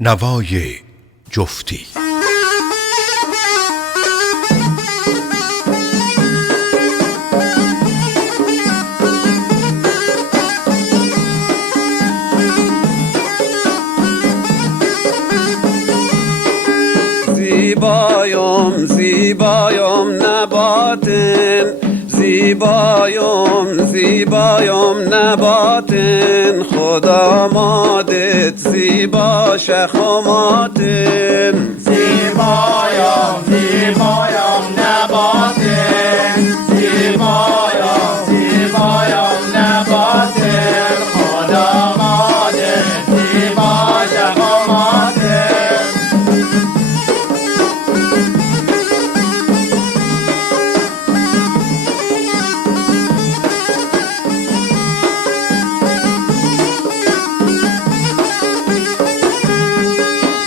نوای جفتی. زیبایم زیبایم نباتن، زیبایم زیبایم نباتن، خدا مادت زیبا شخاماتن. زیبایم زیبایم نباتن، زیبایم زیبایم نباتن، خدا مادت زیبا شخاماتن.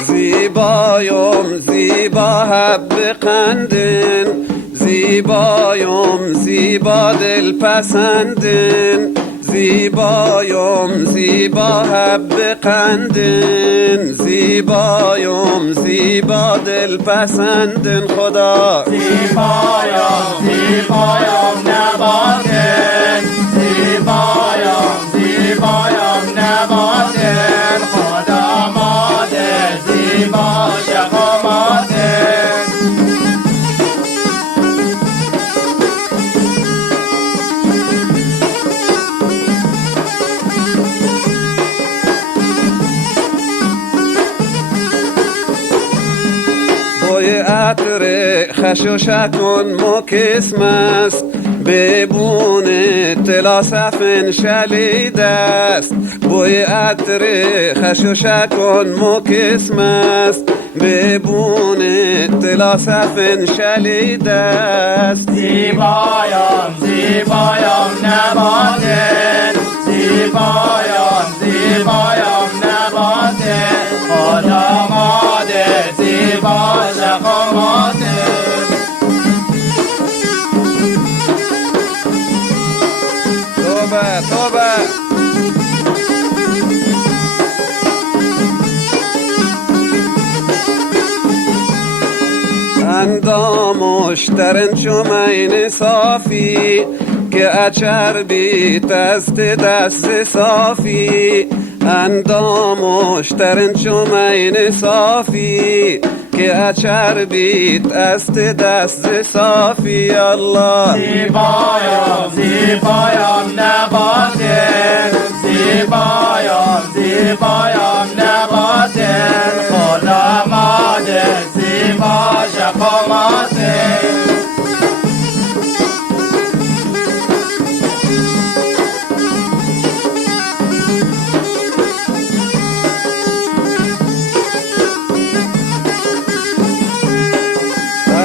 زیبایم زیبا حب قندن، زیبایم زیبا دل پسندن، زیبایم زیبا حب قندن، زیبایم زیبا دل پسندن. خدا زیبایم زیبایم نباتن، زیبایم زیبایم نباتن، خدا مادر زیبا شخاماتن. بوی عطر خش و شکن مکس مست، ببون طلا صفن شلید است. بوی عطر خش و شکن مکس مست، ببون طلا صفن شلید است. زیبایم زیبایم نباتن، زیبایم زیبایم نباتن، خدا مادر زیبا شخاماتن. توبه توبه. اندامش درن چومین صافی، که اچر بیت است دست صافی. اندامش درن چومین صافی، که اچر بیت است دست صافی. الله زیبایم زیبایم نباتن، زیبایم زیبایم نباتن، خدا مادر زیبا شخاماتن.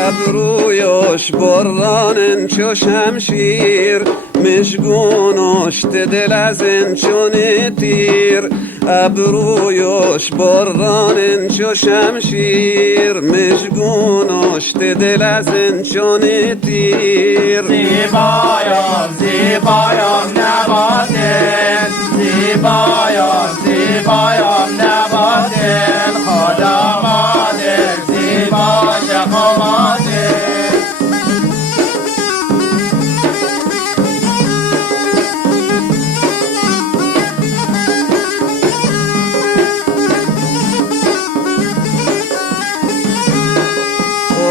ابرویش برانن چو شمشیر، مشگونش دل از چون تیر. ابرویش برانن چو شمشیر، مشگونش دل از چون تیر. زیبایم زیبایم نباتن، زیبایم زیبایم نباتن، خدا مادر زیبا شخاماتن.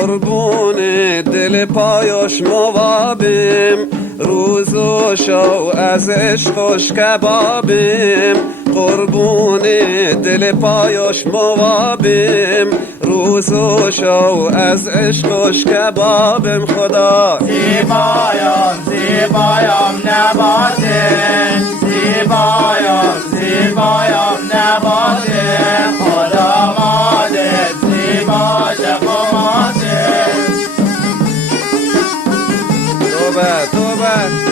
قربون دل پایش موابم، روز و شو از عشقش کبابم. قربون دل پایش موابم، روز و شو از عشقش کبابم. خدا زیبایم زیبایم نباتن، زیبایم زیبایم نباتن، خدا مادر زیبا شخاماتن. توبه توبه.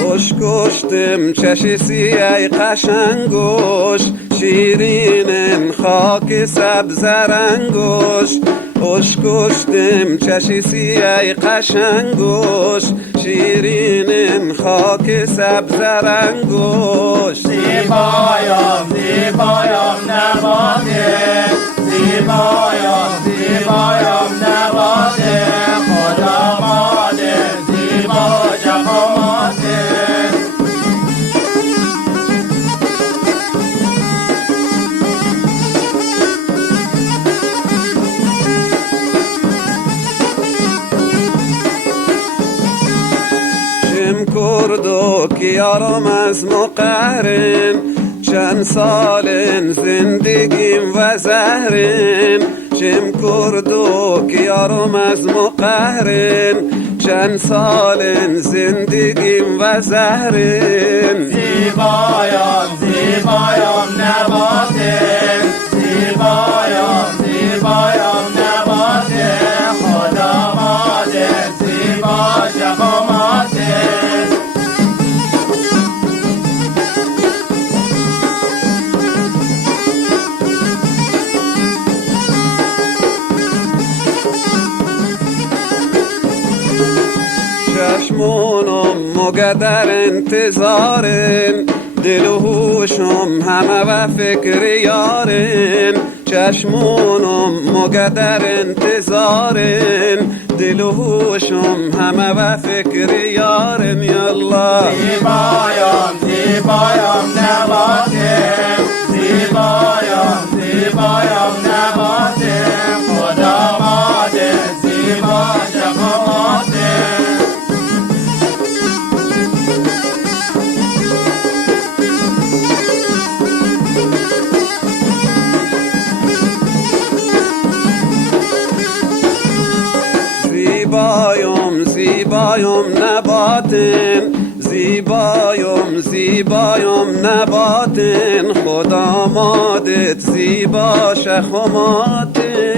خوش کشتم چش سیای قشنگوش، شیرینن خاک سبز رنگوش. خوش کشتم چشی سیه قشنگوش شیرین خاک سبز رنگوش زیبایم زیبایم نباته زیبایم زیبایم نباته خدا ماده زیبا جهاماته شم کردو که یارم از مقهرن چند سالن زندگیم و زهرن شم کردو که یارم از مقهرن چند سالن زندگیم و زهرن زیبایم زیبایم نباته زیبایم زیبایم نباته خدا ماده زیبا شهاماته چشمونم مگه در انتظارن دل و هوشم همه و فکر یارن چشمونم مگه در انتظارن دل و هوشم همه و فکر یارن یالله زیبایم زیبایم نباته زیبایم زیبایم نباته خدا ماده زیبا شهاماته زیبایم زیبایم نباتن زیبایم زیبایم نباتن خدا مادت زیبا شخماتن